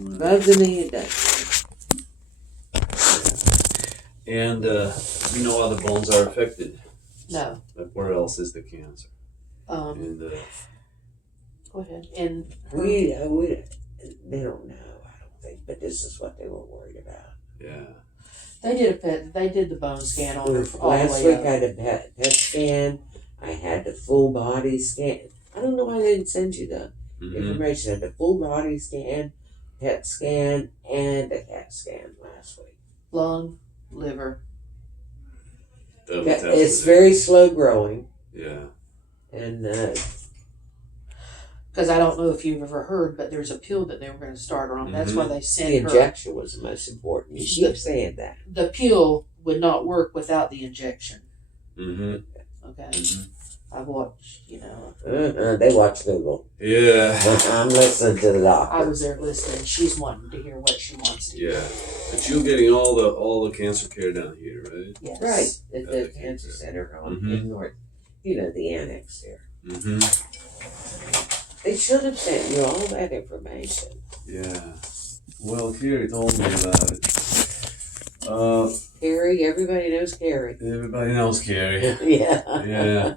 Bugs in the induction. And other bones are affected. No. Like where else is the cancer? And Go ahead. And We they don't know, I don't think, but this is what they were worried about. yeah. they did the bone scan on her all the Last way week up. I had a PET scan. I had the full body scan. I don't know why they didn't send you the information. I had the full body scan, PET scan, and a CAT scan last week. Lung, liver. It's very slow growing. Yeah. And Because I don't know if you've ever heard, but there's a pill that they were going to start her on. That's why they sent the her. injection was the most important. You keep saying that. The pill would not work without the injection. Mm-hmm. Okay. I've watched, They watch Google. Yeah. I'm listening to the doctor. I was there listening. She's wanting to hear what she wants to hear. Yeah. But you're getting all the cancer care down here, right? Yes. Right. At the cancer center in North, the annex there. Mm-hmm. They should have sent you all that information. Yeah. Well, here he told me about it. Carrie, everybody knows Carrie. Everybody knows Carrie. Yeah. Yeah.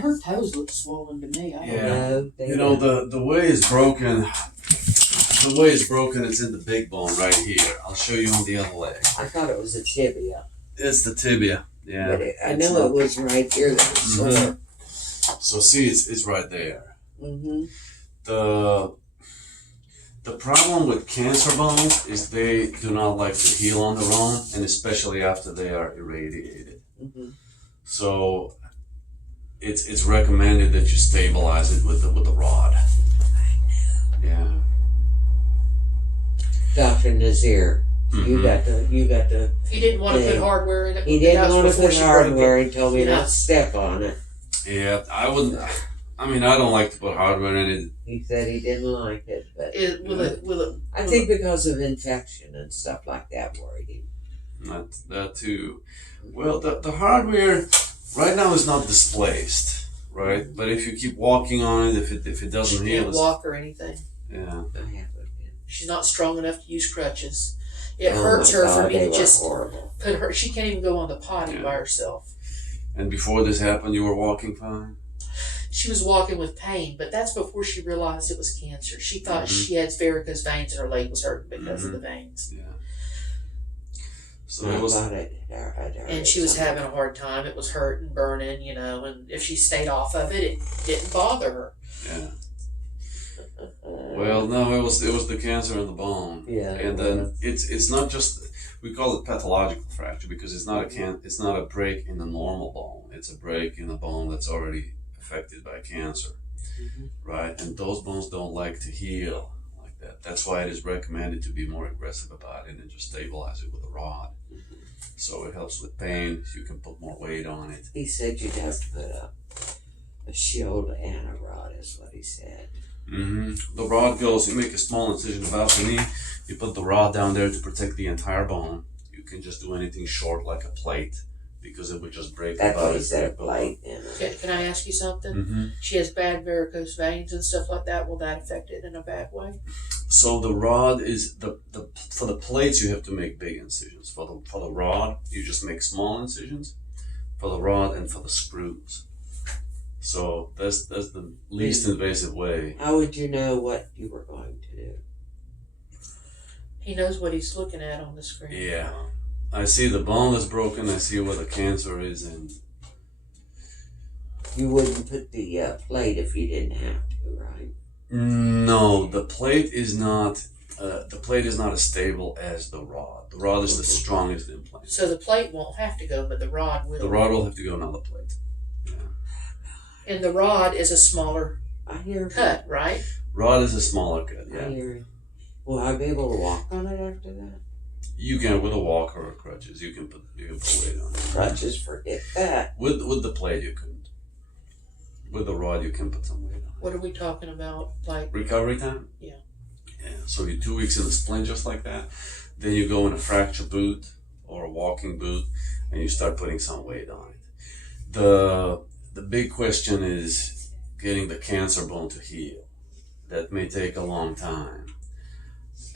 Her toes look swollen to me. I don't Yeah. know. The way it's broken. The way it's broken, it's in the big bone right here. I'll show you on the other leg. I thought it was a tibia. It's the tibia. Yeah. But I know it was right here that was sore. So see, it's right there. Mm-hmm. The problem with cancer bones is they do not like to heal on their own, and especially after they are irradiated. Mm-hmm. So it's recommended that you stabilize it with the rod. Yeah. Dr. Nazir, you got to. He didn't want to put hardware in it. He didn't want to put hardware and told me not to step on it. Yeah, I wouldn't. I mean, I don't like to put hardware in it. He said he didn't like it, but I I think because of infection and stuff like that worried him. Not that too. Well, the hardware right now is not displaced, right? But if you keep walking on it, if it doesn't She heal, can't walk or anything. yeah. I have it. She's not strong enough to use crutches. It Oh hurts my her God, for me they to were just horrible. put her. She can't even go on the potty Yeah. by herself. And before this happened, you were walking fine. She was walking with pain, but that's before she realized it was cancer. She thought she had varicose veins and her leg was hurting because of the veins. Yeah. So I it was. thought it And she was having a hard time. It was hurting, burning, and if she stayed off of it, it didn't bother her. Yeah. Well, no, it was the cancer in the bone. Yeah. And then it's not just, we call it pathological fracture because it's not a break in the normal bone. It's a break in a bone that's already affected by cancer, right? And those bones don't like to heal like that. That's why it is recommended to be more aggressive about it and just stabilize it with a rod. So it helps with pain. You can put more weight on it. He said you'd have to put a shield and a rod, is what he said. The rod goes, you make a small incision about the knee, you put the rod down there to protect the entire bone. You can just do anything short like a plate because it would just break That's about what he it. said, a plate. Can I ask you something? She has bad varicose veins and stuff like that. Will that affect it in a bad way? So the rod is for the plates you have to make big incisions. For the rod you just make small incisions. For the rod and for the screws. So that's the least invasive way. How would you know what you were going to do? He knows what he's looking at on the screen. Yeah. I see the bone that's broken. I see where the cancer is, and You wouldn't put the plate if you didn't have to, right? no, the plate is not. The plate is not as stable as the rod. The rod is the strongest implant. So the plate won't have to go, but the rod will. The rod will have to go on the plate. And the rod is a smaller I hear cut, right? Rod is a smaller cut. I Yeah, hear you. Will I be able to walk on it after that? you can with a walker or crutches. You can put weight on it. Crutches, forget that. With the plate you couldn't. With the rod you can put some weight on it. What are we talking about? Like, Recovery time? Yeah. Yeah. So you're 2 weeks in the splint just like that. Then you go in a fracture boot or a walking boot and you start putting some weight on it. The big question is getting the cancer bone to heal. That may take a long time.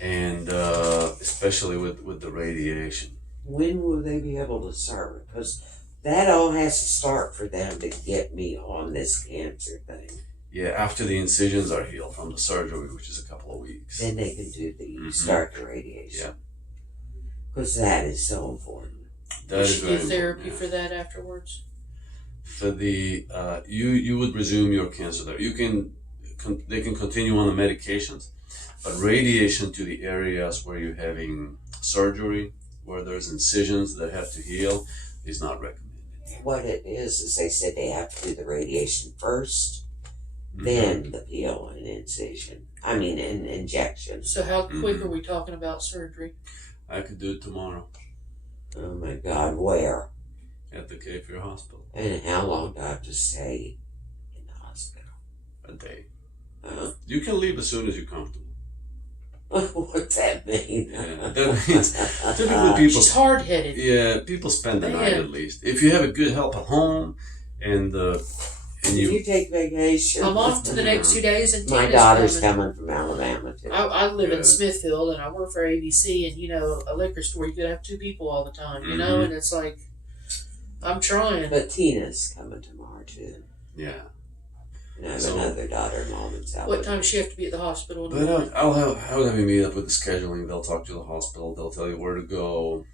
and especially with the radiation. When will they be able to serve? Because that all has to start for them to get me on this cancer thing. Yeah, after the incisions are healed from the surgery, which is a couple of weeks. Then they can do the Mhm. start the radiation. Yeah. Because that is so important. That Does is she very do therapy important, for that afterwards? For the you would resume your cancer there. You can they can continue on the medications, but radiation to the areas where you're having surgery, where there's incisions that have to heal, is not recommended. What it is they said they have to do the radiation first, Mhm. then the peel and incision. I mean, an injection. So how quick Mhm. are we talking about surgery? I could do it tomorrow Oh my God, where? at the Cape Fear Hospital. And how long do I have to stay in the hospital? A day. Huh? You can leave as soon as you're comfortable. What's that mean? Yeah, that means typically people. She's hard headed. Yeah, people spend the night Man. at least. If you have a good help at home, and You take vacation. I'm off to the next 2 days, and My Tina's daughter's coming. coming from Alabama too. I live in Good. Smithfield, and I work for ABC, and a liquor store, you could have 2 people all the time, Mhm. and it's like, I'm trying. But Tina's coming tomorrow too. yeah. And I have So- another daughter-in-law that's out. What time does she have to be at the hospital? In the But morning? I'll have you meet up with the scheduling. They'll talk to the hospital. They'll tell you where to go,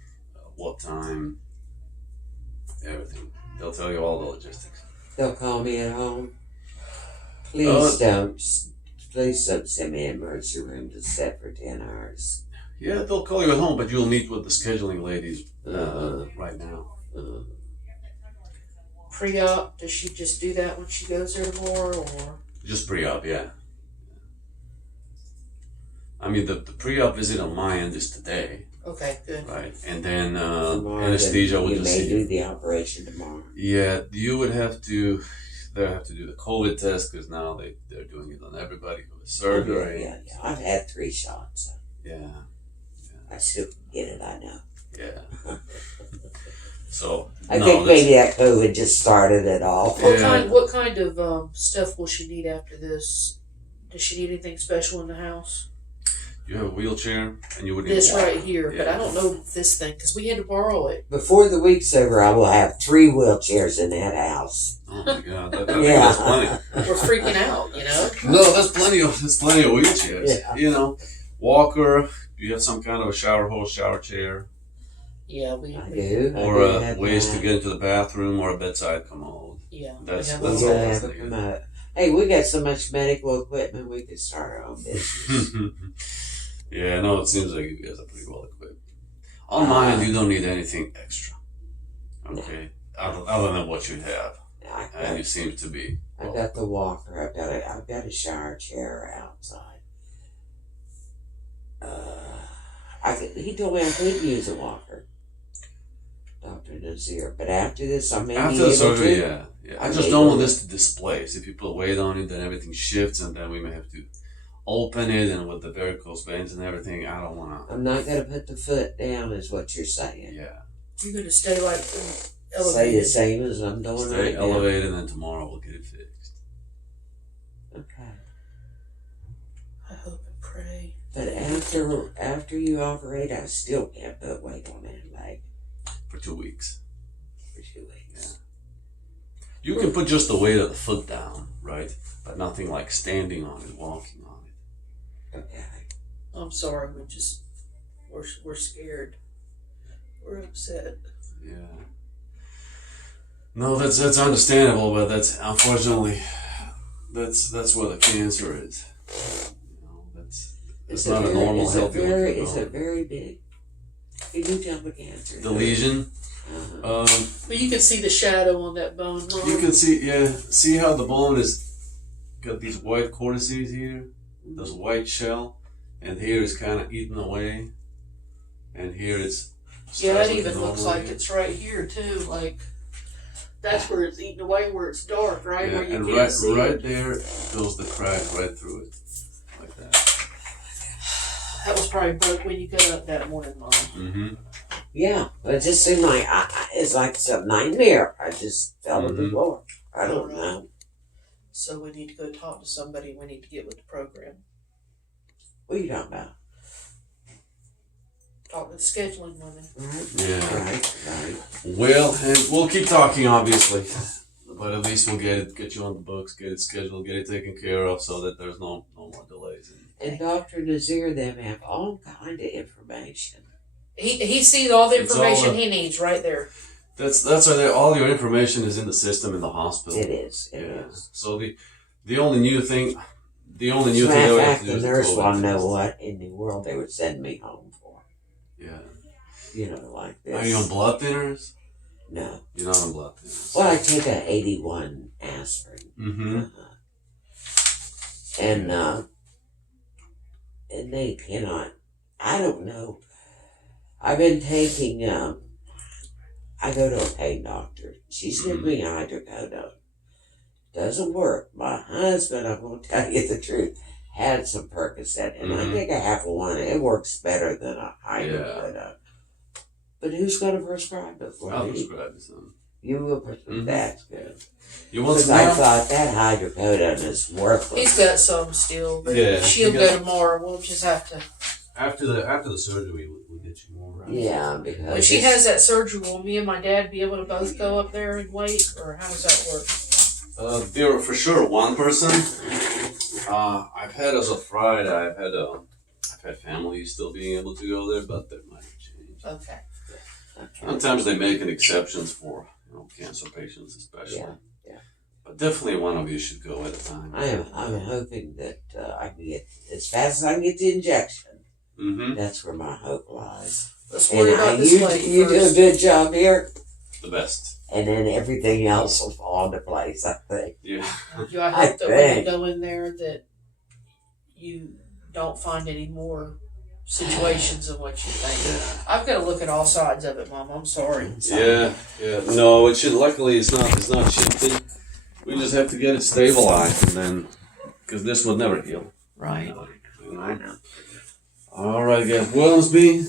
what time, everything. They'll tell you all the logistics. They'll call me at home. Please don't send me an emergency room to set for 10 hours. Yeah, they'll call you at home, but you'll meet with the scheduling ladies Uh-huh. right now. Pre-op, does she just do that when she goes there tomorrow, or? Just pre-op, yeah. I mean, the pre-op visit on my end is today, Okay, good. right? And then Tomorrow, anesthesia then would you just may see do you. the operation tomorrow. Yeah, you would have to. They'll have to do the COVID test because now they're doing it on everybody who has surgery. Yeah. I've had 3 shots. Yeah, I still can get it, I know. yeah. So I no, think that's- maybe that COVID just started it all. Yeah. What kind of stuff will she need after this? Does she need anything special in the house? you have a wheelchair and you would need This a walker. right here, but I don't know this thing because we had to borrow it. Before the week's over, I will have 3 wheelchairs in that house. Oh my God, I think Yeah. that's plenty. We're freaking out, No, that's plenty of wheelchairs. Yeah. You know, walker. You have some kind of a shower hose, shower chair, Yeah, we I do. I or do have ways to that. get into the bathroom, or a bedside commode. Yeah, That's- we have that's We all do all. that. have a commode. Hey, we got so much medical equipment, we could start our own business. Yeah, no, it seems like you guys are pretty well equipped. On my end, you don't need anything extra. Okay, other than what you have, and you seem to be. I've got the walker. I've got a shower chair outside. He told me I could use a walker, Dr. Nazir. But after this, I may be After the able surgery, to. yeah. I I just may don't go want with- this to displace. If you put weight on it, then everything shifts, and then we may have to open it, and with the varicose veins and everything, I don't want I'm not going to put the foot down, is what you're to. saying. Yeah, You're going to stay like Say the elevated. same as I'm doing stay right now. elevated, and then tomorrow we'll get it fixed. Okay. I hope and pray. But after you operate, I still can't put weight on that leg For 2 weeks. for 2 weeks. You can put just the weight of the foot down, right? But nothing like standing on it, walking on it. Okay. I'm sorry, we're scared. We're upset. Yeah. No, that's understandable, but that's unfortunately that's where the cancer is. You know, that's Is not a normal is it healthy very, looking is bone. it very big? Can you tell the cancer? The lesion. Uh-huh. But you can see the shadow on that bone. Mom. You can see how the bone is got these white cortices here, this white shell, and here is kind of eaten away, and here it's. Yeah, it starting even to looks normally like again. it's right here too. Like that's where it's eaten away, where it's dark, right? Yeah, Where you and can't right see right it. there goes the crack right through it, like that. That was probably broke when you got up that morning, Mom. Mm-hmm. Yeah, but it just seemed like it's like some nightmare. I just fell to the Mhm. floor. I don't know. So we need to go talk to somebody. We need to get with the program. What are you talking about? talk to the scheduling women. Right. Yeah. Right. Well, and we'll keep talking, obviously, but at least we'll get you on the books, get it scheduled, get it taken care of, so that there's no more delays. And Dr. Nazir, them have all kind of information. He sees all the It's all information a- he needs right there. That's why all your information is in the system in the hospital. It is. It Yeah. is. So the only new thing, As a matter of that we have fact, to do the is nurse COVID want to know test. what in the world they would send me home for. Yeah. You know, like this. Are you on blood thinners? No. You're not on blood thinners. Well, I take a 81 aspirin. Mm-hmm. And they cannot. I don't know. I've been taking. I go to a pain doctor. She's given me hydrocodone. Doesn't work. My husband, I'm going to tell you the truth, had some Percocet, and I take a half of one. It works better than a hydrocodone. But who's going to prescribe it for I'll me? prescribe you some. You will prescribe. That's good. You want Because some I more? thought that hydrocodone is worthless. He's got some still, but Yeah, she'll he go got- tomorrow. We'll just have to. After the surgery, we'll get you more. Right? Yeah, because When she it's- has that surgery, will me and my dad be able to both go up there and wait, or how does that work? There are for sure one person. I've had as of Friday. I've had family still being able to go there, but that might change. Okay. Sometimes they make an exceptions for cancer patients, especially. Yeah. But definitely one of you should go at a time. I'm hoping that I can get as fast as I can get the injection. Mm-hmm. That's where my hope lies. Let's worry And about this lady you do a first. good job here, The best. and then everything else will fall into place. I think. Yeah. Do I I hope that when you think. go in there that you don't find any more situations than what you think? I've got to look at all sides of it, Mom. I'm sorry. Yeah. No, it should. Luckily, it's not shifted. We just have to get it stabilized, and then because this would never heal. Right. You know? All right, again. Wilmsby.